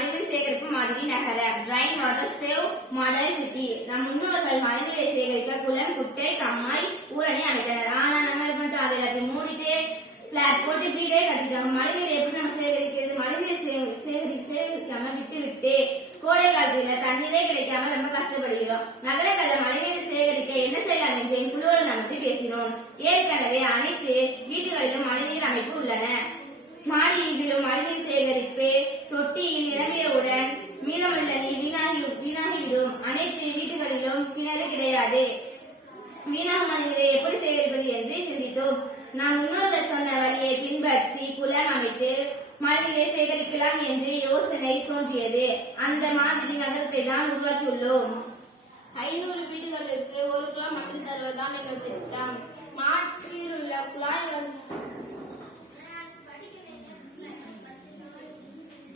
மழைநீர் சேகரிப்பு மாதிரி நகரம். Rain water save model city. நம் முன்னோர்கள் மழைநீரை சேகரிக்க குளம், குட்டை, கம்மாய், ஊரணி அமைத்தனர். ஆனா நம்ம என்ன பண்ணிட்டோம், அதை எல்லாத்தையும் மூடிட்டு பிளாட் போட்டு வீடே கட்டிட்டோம். மழைநீரை எப்படி நம்ம சேகரிக்கிறது? மழைநீர் சேகரிக்காம விட்டு கோடை காலத்துல தண்ணீரே கிடைக்காம ரொம்ப கஷ்டப்படுகிறோம். நகரங்கள்ல மழைநீரை சேகரிக்க என்ன செய்யலாம் என்று என் குழுவோடு நம்ம பேசினோம். ஏற்கனவே அனைத்து வீடுகளிலும் மழைநீர் அமைப்பு உள்ளன. மாடியில் விழும் மழைநீர் சேகரிப்பு தொட்டியில் நிரம்பியவுடன் மீதமுள்ள நீர் வீணாகிவிடும். அனைத்து வீடுகளிலும் கிணறு கிடையாது. வீணாகும் மழைநீரை எப்படி சேகரிப்பது என்று சிந்தித்தோம். நாம் முன்னோர்கள் சொன்ன வழியை பின்பற்றி குளம் அமைத்து மழைநீரை சேகரிக்கலாம் என்று யோசனை தோன்றியது. அந்த மாதிரி நகரத்தை தான் உருவாக்கியுள்ளோம். 500 வீடுகளுக்கு 1 குளம் அமைத்து தருவதுதான் எங்கள் திட்டம். மாற்றில் உள்ள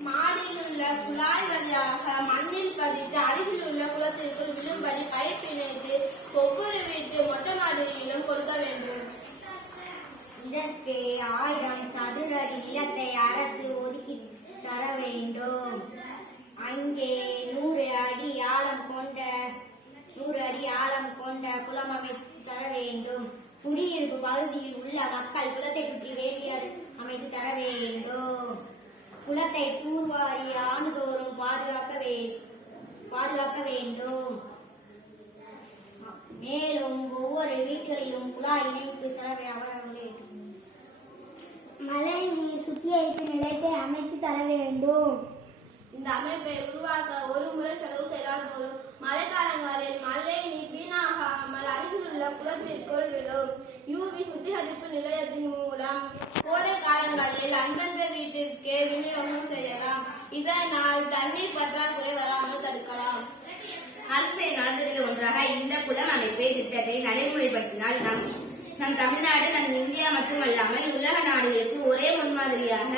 மாடியில் உள்ள குழாய் வழியாக மண்ணில் பதித்து அருகில் உள்ள குளத்திற்குள் விழும்படி பைப் இணைத்து ஒவ்வொரு வீட்டு மொட்டை மாடியிலும் கொடுக்க வேண்டும். இதற்கு 1000 சதுர அடி நிலத்தை அரசு ஒதுக்கி தர வேண்டும். அங்கே 100 அடி ஆழம் கொண்ட குளம் அமைத்து தர வேண்டும். குடியிருப்பு பகுதியில் உள்ள மக்கள் குளத்தை சுற்றி வேலி அமைத்து தர வேண்டும். குளத்தை தூர்வாரி ஆண்டுதோறும் பாதுகாக்க வேண்டும். மேலும் ஒவ்வொரு வீடுகளிலும் குழாய் இணைப்பு செலவை அவர்களே மழை நீர் சுத்திகரிப்பு நிலையத்தை அமைத்து தர வேண்டும். இந்த அமைப்பை உருவாக்க ஒரு முறை செலவு செய்தால் போதும். மழைக்காலங்களில் மழை நீர் வீணாகாமல் அருகில் உள்ள குளத்திற்குள் விழும். யூவி சுத்திகரிப்பு நிலையத்தின் மூலம் கோடை காலங்களில் அந்தந்த வீட்டிற்கே விநியோகம் செய்யலாம். இதனால் தண்ணீர் பற்றாக்குறை வராமல் தடுக்கலாம். அரசின் நலன்களில் ஒன்றாக இந்த குளம் அமைப்பு திட்டத்தை நடைமுறைப்படுத்தினால் நம் தமிழ்நாடு நம் இந்தியா மட்டுமல்லாமல் உலக நாடுகளுக்கு ஒரே முன்மாதிரியாக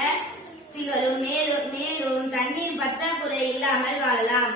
திகழும். மேலும் தண்ணீர் பற்றாக்குறை இல்லாமல் வாழலாம்.